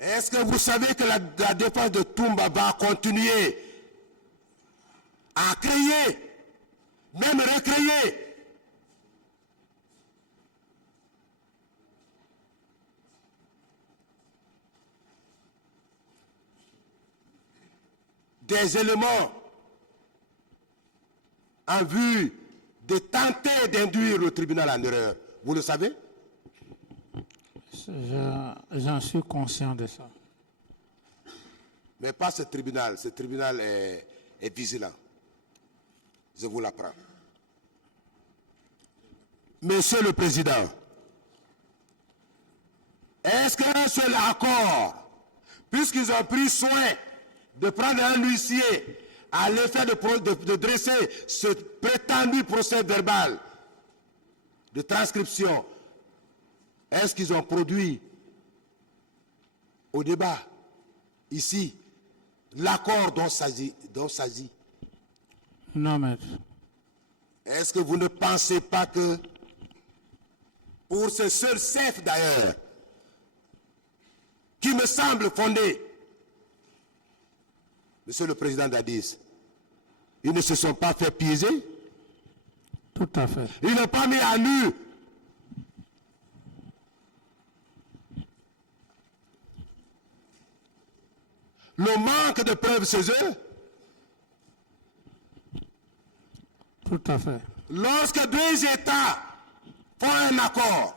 Est-ce que vous savez que la défense de Toumba va continuer à créer, même recréer, des éléments en vue de tenter d'induire le tribunal en erreur? Vous le savez? J'en suis conscient de ça. Mais pas ce tribunal. Ce tribunal est vigilant. Je vous l'apprends. Monsieur le Président, est-ce qu'un seul accord, puisqu'ils ont pris soin de prendre un huissier à l'effet de dresser ce prétendu procès verbal de transcription, est-ce qu'ils ont produit au débat, ici, l'accord dont s'agit? Non, maître. Est-ce que vous ne pensez pas que, pour ce seul chef d'ailleurs, qui me semble fondé, Monsieur le Président Dadis, ils ne se sont pas fait piéger? Tout à fait. Ils n'ont pas mis à nu le manque de preuves chez eux? Tout à fait. Lorsque deux États font un accord,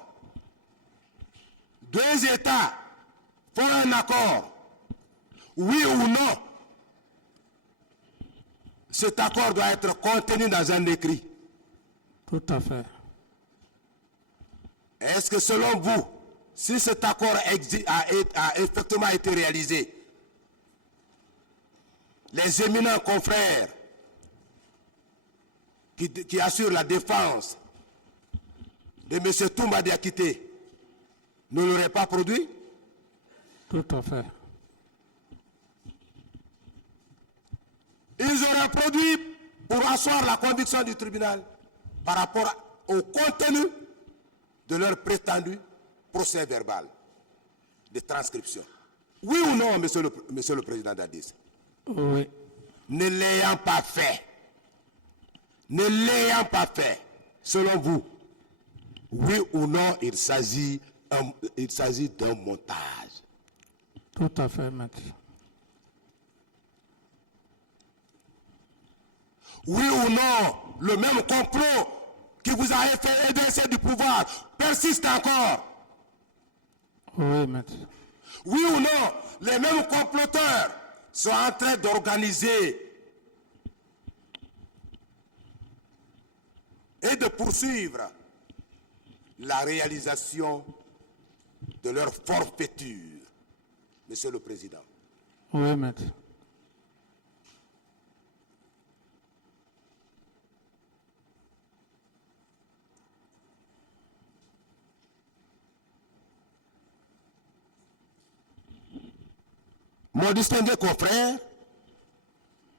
oui ou non, cet accord doit être contenu dans un écrit. Tout à fait. Est-ce que selon vous, si cet accord a effectivement été réalisé, les éminents confrères qui assurent la défense de M. Toumba Diakité ne l'auraient pas produit? Tout à fait. Ils auraient produit pour asseoir la conviction du tribunal par rapport au contenu de leur prétendu procès verbal de transcription. Oui ou non, monsieur le Président Dadis? Oui. Ne l'ayant pas fait, selon vous, oui ou non, il s'agit d'un montage? Tout à fait, maître. Oui ou non, le même complot qui vous a fait évincer du pouvoir persiste encore? Oui, maître. Oui ou non, les mêmes comploteurs sont en train d'organiser et de poursuivre la réalisation de leur forfaiture, Monsieur le Président? Oui, maître. Mon distingué confrère,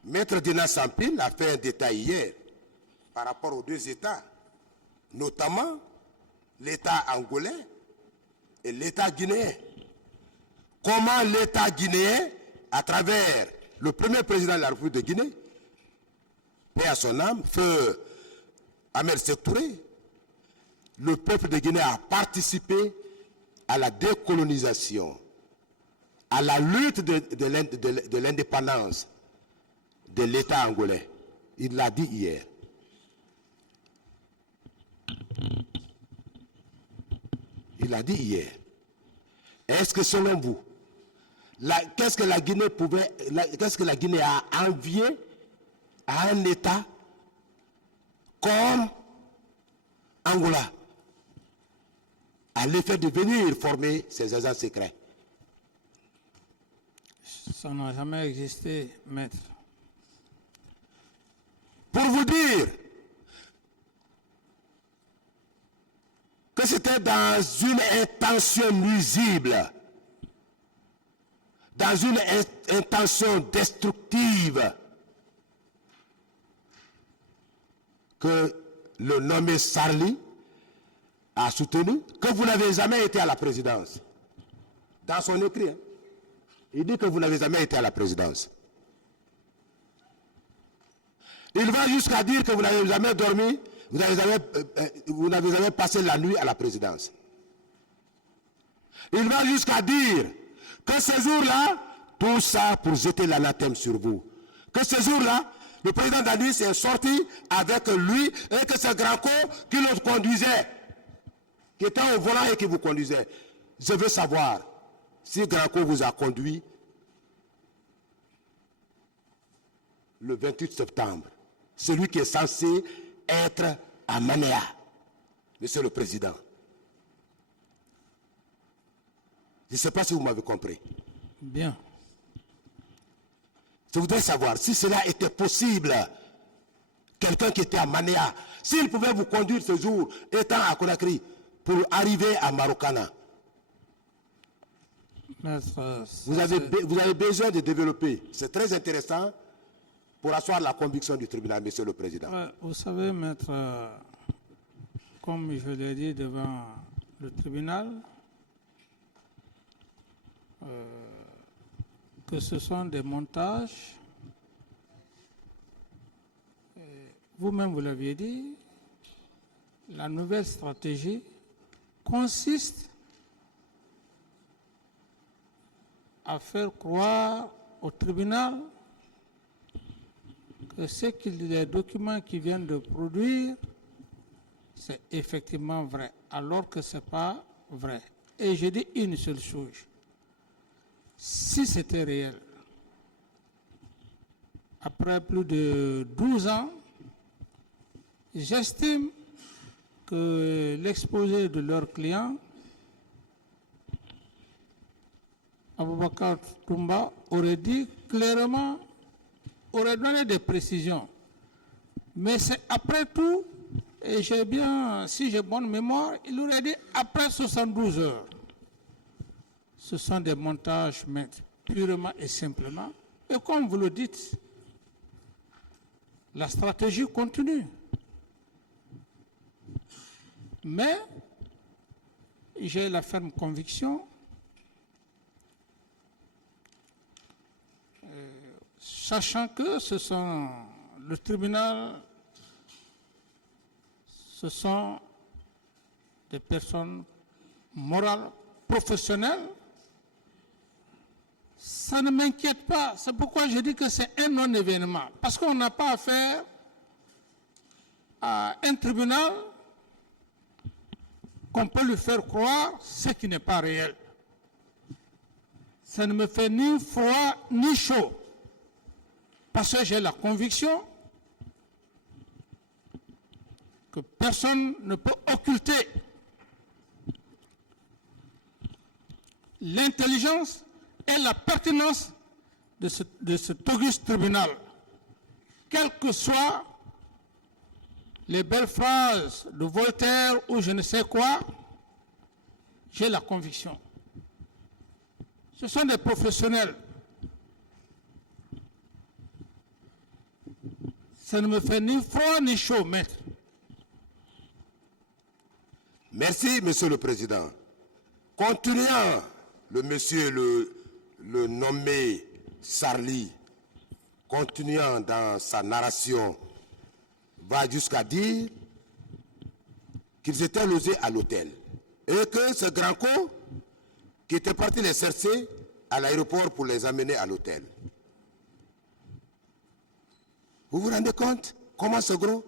Maître Dina Sampil, a fait un détail hier par rapport aux deux États, notamment l'État angolais et l'État guinéen. Comment l'État guinéen, à travers le premier président de la République de Guinée, paix à son âme, feu Ahmed Sékou Touré, le peuple de Guinée a participé à la décolonisation, à la lutte de l'indépendance de l'État angolais. Il l'a dit hier. Il a dit hier. Est-ce que selon vous, qu'est-ce que la Guinée a envié à un État comme Angola, à l'effet de venir former ses agents secrets? Ça n'a jamais existé, maître. Pour vous dire que c'était dans une intention nuisible, dans une intention destructive, que le nommé Sarli a soutenu, que vous n'avez jamais été à la présidence. Dans son écrit, hein. Il dit que vous n'avez jamais été à la présidence. Il va jusqu'à dire que vous n'avez jamais dormi, vous n'avez jamais passé la nuit à la présidence. Il va jusqu'à dire que ce jour-là, tout ça pour jeter l'anathème sur vous. Que ce jour-là, le président Dadis est sorti avec lui et que c'est Granco qui le conduisait, qui était au volant et qui vous conduisait. Je veux savoir si Granco vous a conduit le 28 septembre, celui qui est censé être à Manéa, Monsieur le Président. Je ne sais pas si vous m'avez compris. Bien. Je voudrais savoir si cela était possible. Quelqu'un qui était à Manéa, s'il pouvait vous conduire ce jour, étant à Conakry, pour arriver à Marokana. Maître, Vous avez besoin de développer. C'est très intéressant pour asseoir la conviction du tribunal, Monsieur le Président. vous savez, maître, comme je l'ai dit devant le tribunal, que ce sont des montages. Vous-même, vous l'aviez dit, la nouvelle stratégie consiste à faire croire au tribunal que les documents qu'ils viennent de produire, c'est effectivement vrai, alors que ce n'est pas vrai. Et je dis une seule chose. Si c'était réel, après plus de 12 ans, j'estime que l'exposé de leurs clients, Aboubakar Toumba, aurait dit clairement, aurait donné des précisions. Mais c'est après tout, et si j'ai bonne mémoire, il aurait dit après 72 heures. Ce sont des montages, maître, purement et simplement. Et comme vous le dites, la stratégie continue. Mais j'ai la ferme conviction, sachant que le tribunal, ce sont des personnes morales, professionnelles, ça ne m'inquiète pas. C'est pourquoi je dis que c'est un non-événement. Parce qu'on n'a pas affaire à un tribunal qu'on peut lui faire croire ce qui n'est pas réel. Ça ne me fait ni froid ni chaud. Parce que j'ai la conviction que personne ne peut occulter l'intelligence et la pertinence de cet auguste tribunal. Quelles que soient les belles phrases de Voltaire ou je ne sais quoi, j'ai la conviction. Ce sont des professionnels. Ça ne me fait ni froid ni chaud, maître. Merci, Monsieur le Président. Continuant, le monsieur, le nommé Sarli, continuant dans sa narration, va jusqu'à dire qu'ils étaient logés à l'hôtel et que ce Granco qui était parti les chercher à l'aéroport pour les amener à l'hôtel. Vous vous rendez compte comment ce gros?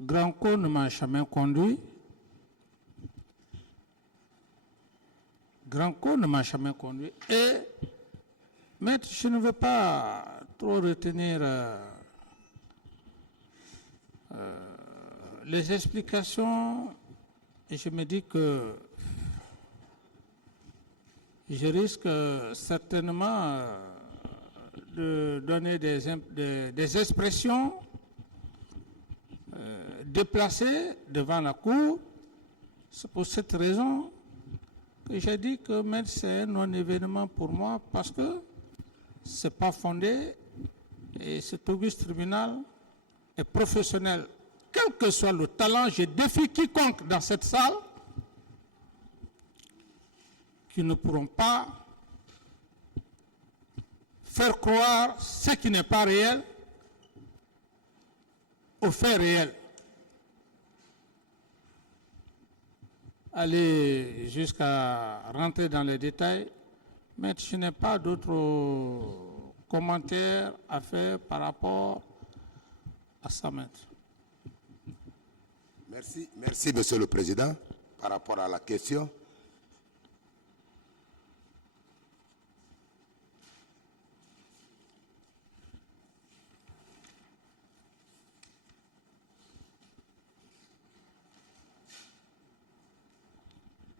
Granco ne m'a jamais conduit. Granco ne m'a jamais conduit. Et, maître, je ne veux pas trop retenir les explications. Et je me dis que je risque certainement de donner des expressions déplacées devant la Cour. C'est pour cette raison que j'ai dit que même c'est un non-événement pour moi parce que ce n'est pas fondé et cet auguste tribunal est professionnel. Quel que soit le talent, je défie quiconque dans cette salle qui ne pourront pas faire croire ce qui n'est pas réel aux faits réels. Aller jusqu'à rentrer dans les détails, mais je n'ai pas d'autres commentaires à faire par rapport à ça, maître. Merci, merci, Monsieur le Président, par rapport à la question.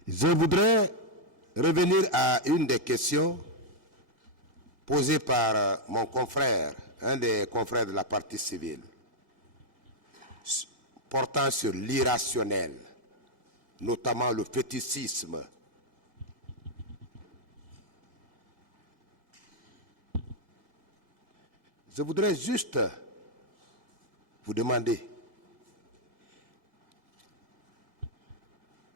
Je voudrais revenir à une des questions posées par mon confrère, un des confrères de la partie civile, portant sur l'irrationnel, notamment le fétichisme. Je voudrais juste vous demander,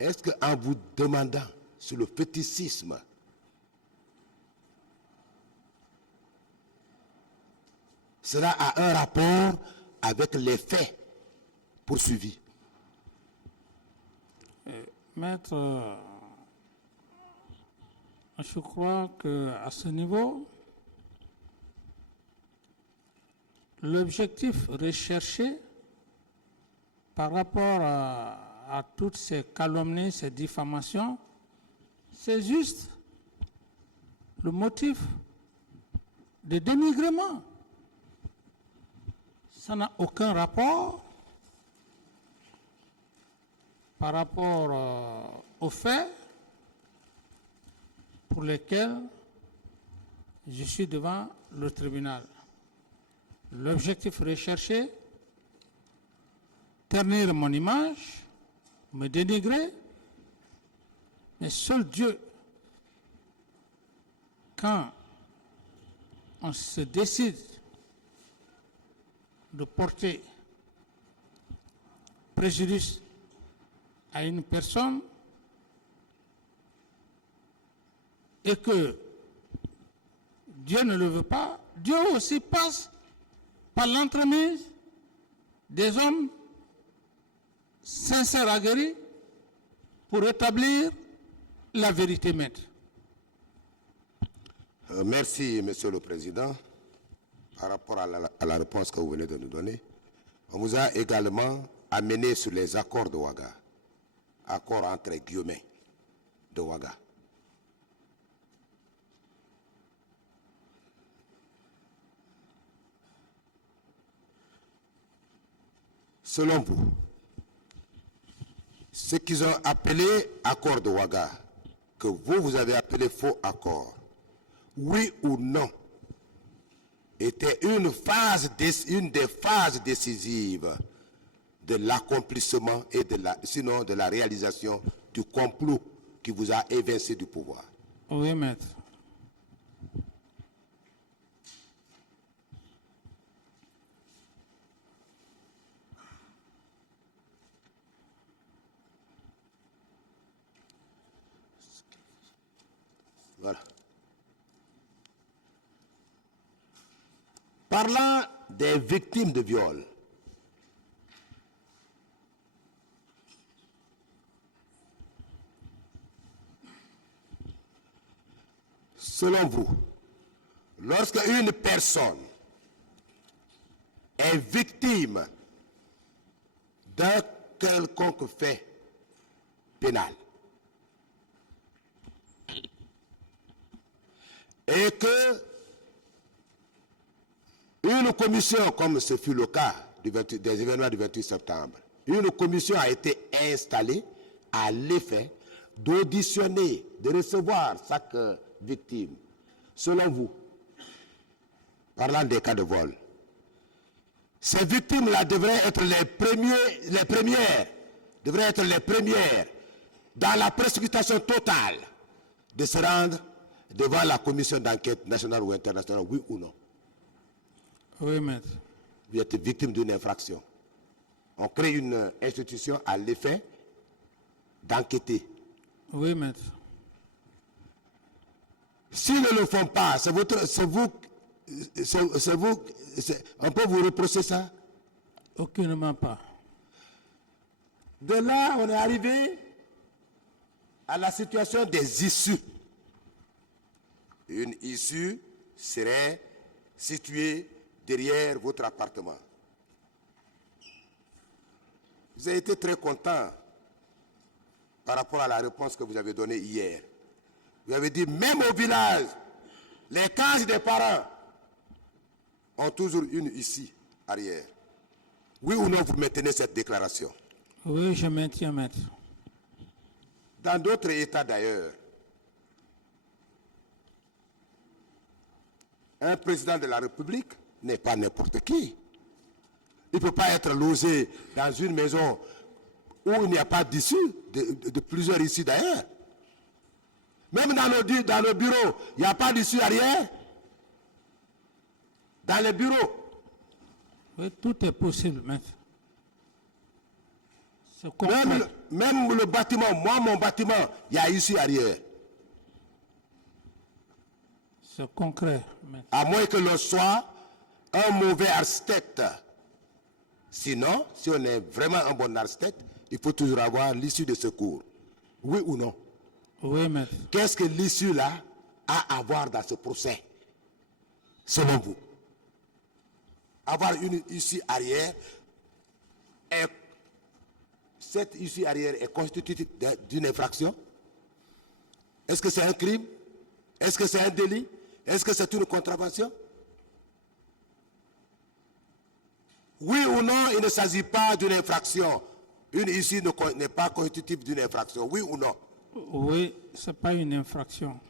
est-ce qu'en vous demandant sur le fétichisme, cela a un rapport avec les faits poursuivis? Maître, je crois qu'à ce niveau, l'objectif recherché par rapport à toutes ces calomnies, ces diffamations, c'est juste le motif de dénigrement. Ça n'a aucun rapport par rapport aux faits pour lesquels je suis devant le tribunal. L'objectif recherché, ternir mon image, me dénigrer, mais seul Dieu, quand on se décide de porter préjudice à une personne et que Dieu ne le veut pas, Dieu aussi passe par l'entremise des hommes sincères aguerris pour établir la vérité, maître. Merci, Monsieur le Président. Par rapport à la réponse que vous venez de nous donner, on vous a également amené sur les accords de Ouaga, accords entre guillemets de Ouaga. Selon vous, ce qu'ils ont appelé accord de Ouaga, que vous avez appelé faux accord, oui ou non, était une des phases décisives de l'accomplissement et sinon de la réalisation du complot qui vous a évincé du pouvoir? Oui, maître. Voilà. Parlant des victimes de viol, selon vous, lorsque une personne est victime d'un quelconque fait pénal et que une commission, comme ce fut le cas des événements du 28 septembre, une commission a été installée à l'effet d'auditionner, de recevoir chaque victime. Selon vous, parlant des cas de vol, ces victimes-là devraient être les premières dans la précipitation totale de se rendre devant la commission d'enquête nationale ou internationale, oui ou non? Oui, maître. Vous êtes victime d'une infraction. On crée une institution à l'effet d'enquêter. Oui, maître. S'ils ne le font pas, on peut vous reprocher ça? Aucunement pas. De là, on est arrivé à la situation des issues. Une issue serait située derrière votre appartement. Vous avez été très content par rapport à la réponse que vous avez donnée hier. Vous avez dit, même au village, les cases des parents ont toujours une issue arrière. Oui ou non, vous maintenez cette déclaration? Oui, je maintiens, maître. Dans d'autres États d'ailleurs, un président de la République n'est pas n'importe qui. Il ne peut pas être logé dans une maison où il n'y a pas d'issue, de plusieurs issues d'ailleurs. Même dans nos bureaux, il n'y a pas d'issue arrière. Dans les bureaux. Oui, tout est possible, maître. Même le bâtiment, moi, mon bâtiment, il y a issue arrière. C'est concret, maître. À moins que l'on soit un mauvais architecte. Sinon, si on est vraiment un bon architecte, il faut toujours avoir l'issue de secours. Oui ou non? Oui, maître. Qu'est-ce que l'issue là a à voir dans ce procès, selon vous? Avoir une issue arrière, cette issue arrière est constitutive d'une infraction? Est-ce que c'est un crime? Est-ce que c'est un délit? Est-ce que c'est une contravention? Oui ou non, il ne s'agit pas d'une infraction. Une issue n'est pas constitutive d'une infraction. Oui ou non? Oui, ce n'est pas une infraction.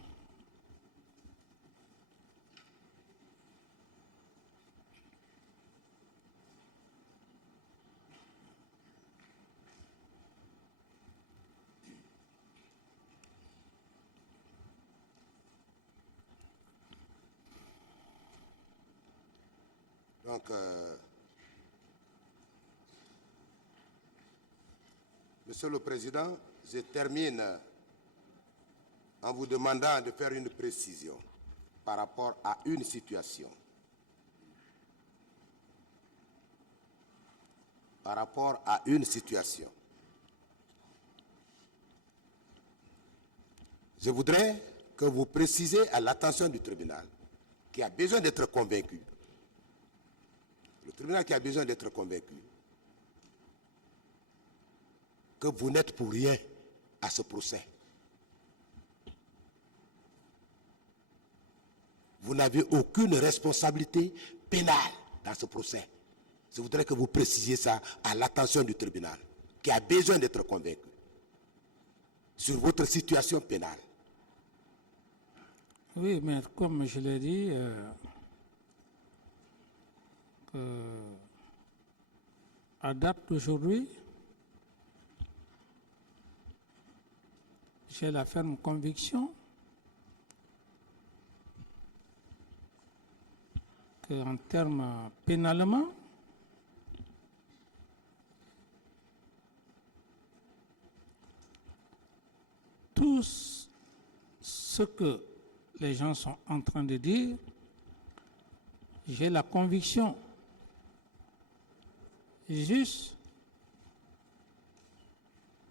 Donc, Monsieur le Président, je termine en vous demandant de faire une précision par rapport à une situation. Par rapport à une situation. Je voudrais que vous précisiez à l'attention du tribunal qui a besoin d'être convaincu. Le tribunal qui a besoin d'être convaincu que vous n'êtes pour rien à ce procès. Vous n'avez aucune responsabilité pénale dans ce procès. Je voudrais que vous précisiez ça à l'attention du tribunal, qui a besoin d'être convaincu sur votre situation pénale. Oui, mais comme je l'ai dit, à date d'aujourd'hui, j'ai la ferme conviction qu'en termes pénalement, tout ce que les gens sont en train de dire, j'ai la conviction juste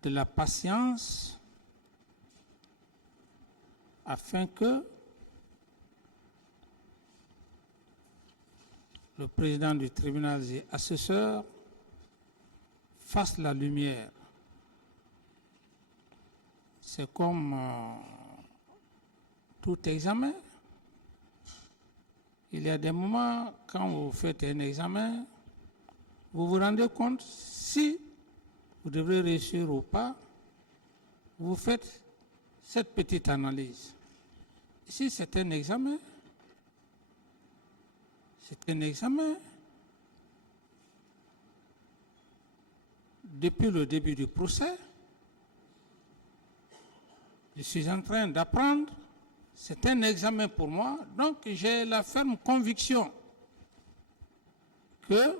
de la patience afin que le président du tribunal et assesseur fasse la lumière. C'est comme tout examen. Il y a des moments, quand vous faites un examen, vous vous rendez compte si vous devrez réussir ou pas. Vous faites cette petite analyse. Ici, c'est un examen. C'est un examen. Depuis le début du procès, je suis en train d'apprendre. C'est un examen pour moi. Donc, j'ai la ferme conviction que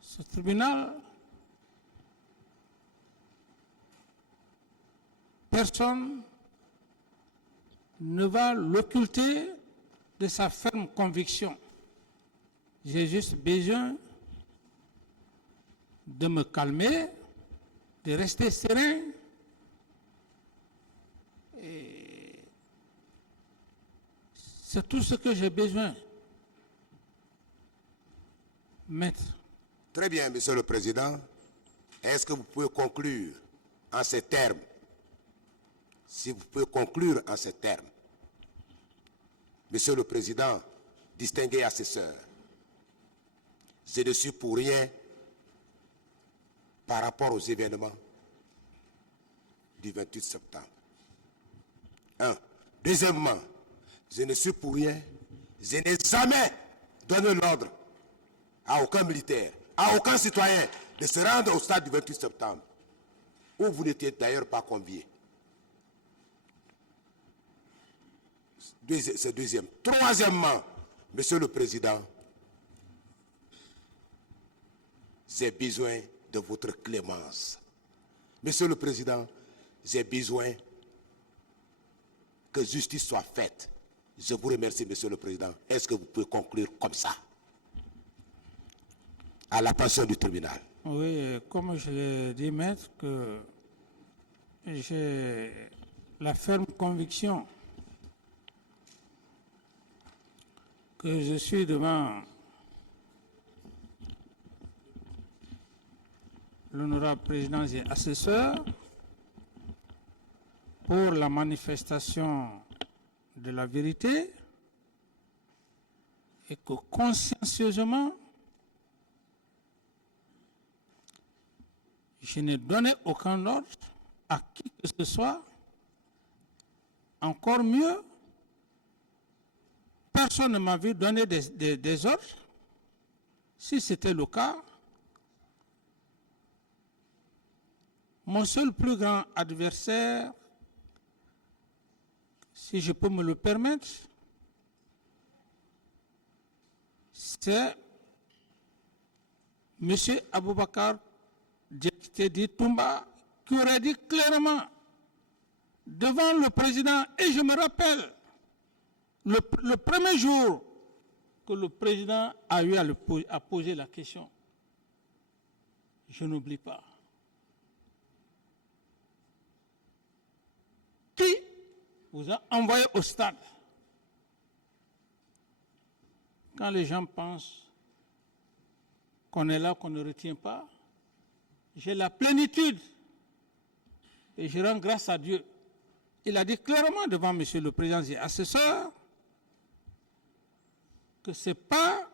ce tribunal, personne ne va l'occulter de sa ferme conviction. J'ai juste besoin de me calmer, de rester serein. Et c'est tout ce que j'ai besoin. Maître. Très bien, Monsieur le Président. Est-ce que vous pouvez conclure en ces termes? Si vous pouvez conclure en ces termes. Monsieur le Président, distingué assesseur, je ne suis pour rien par rapport aux événements du 28 septembre. Un. Deuxièmement, je ne suis pour rien. Je n'ai jamais donné l'ordre à aucun militaire, à aucun citoyen de se rendre au stade du 28 septembre, où vous n'étiez d'ailleurs pas conviés. C'est deuxième. Troisièmement, Monsieur le Président, j'ai besoin de votre clémence. Monsieur le Président, j'ai besoin que justice soit faite. Je vous remercie, Monsieur le Président. Est-ce que vous pouvez conclure comme ça, à l'attention du tribunal? Oui, comme je l'ai dit, maître, que j'ai la ferme conviction que je suis devant l'honorable président et assesseur pour la manifestation de la vérité et que consciencieusement, je n'ai donné aucun ordre à qui que ce soit. Encore mieux, personne ne m'a vu donner des ordres. Si c'était le cas, mon seul plus grand adversaire, si je peux me le permettre, c'est M. Aboubakar Diakité Toumba, qui aurait dit clairement devant le président, et je me rappelle, le premier jour que le président a eu à poser la question, je n'oublie pas. Qui vous a envoyé au stade? Quand les gens pensent qu'on est là, qu'on ne retient pas, j'ai la plénitude et je rends grâce à Dieu. Il a dit clairement devant M. le Président et assesseur que ce n'est pas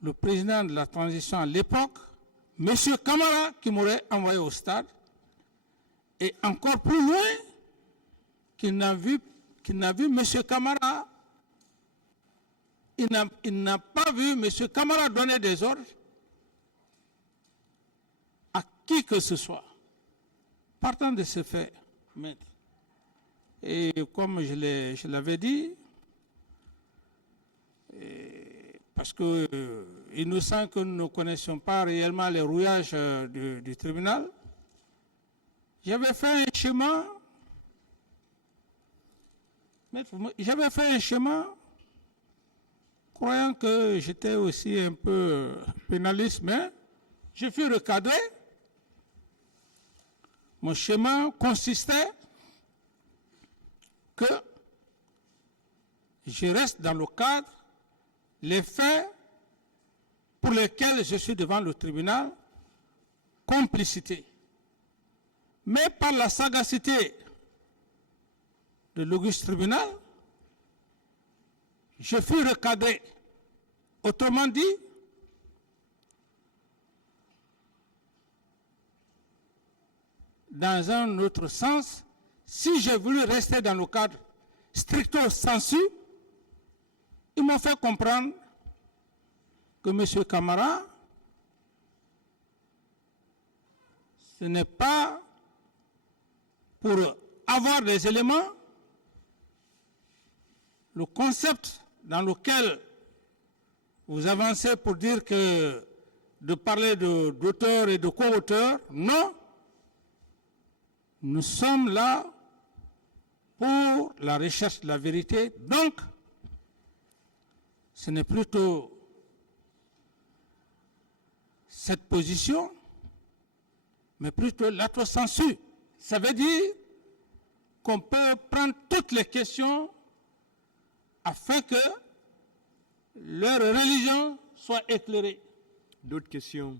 le président de la transition à l'époque, M. Camara, qui m'aurait envoyé au stade, et encore plus loin, qu'il n'a vu M. Camara, il n'a pas vu M. Camara donner des ordres à qui que ce soit. Partant de ce fait, maître, et comme je l'avais dit, parce qu'il nous semble que nous ne connaissions pas réellement les rouillages du tribunal, j'avais fait un schéma, croyant que j'étais aussi un peu pénaliste, mais je fus recadré. Mon schéma consistait que je reste dans le cadre, les faits pour lesquels je suis devant le tribunal, complicité. Mais par la sagacité de l'auguste tribunal, je fus recadré. Autrement dit, dans un autre sens, si j'ai voulu rester dans le cadre stricto sensu, ils m'ont fait comprendre que M. Camara, ce n'est pas pour avoir des éléments, le concept dans lequel vous avancez pour dire que de parler d'auteur et de co-auteur, non. Nous sommes là pour la recherche de la vérité. Donc, ce n'est plutôt cette position, mais plutôt l'autocensure. Ça veut dire qu'on peut prendre toutes les questions afin que leur religion soit éclairée. D'autres questions?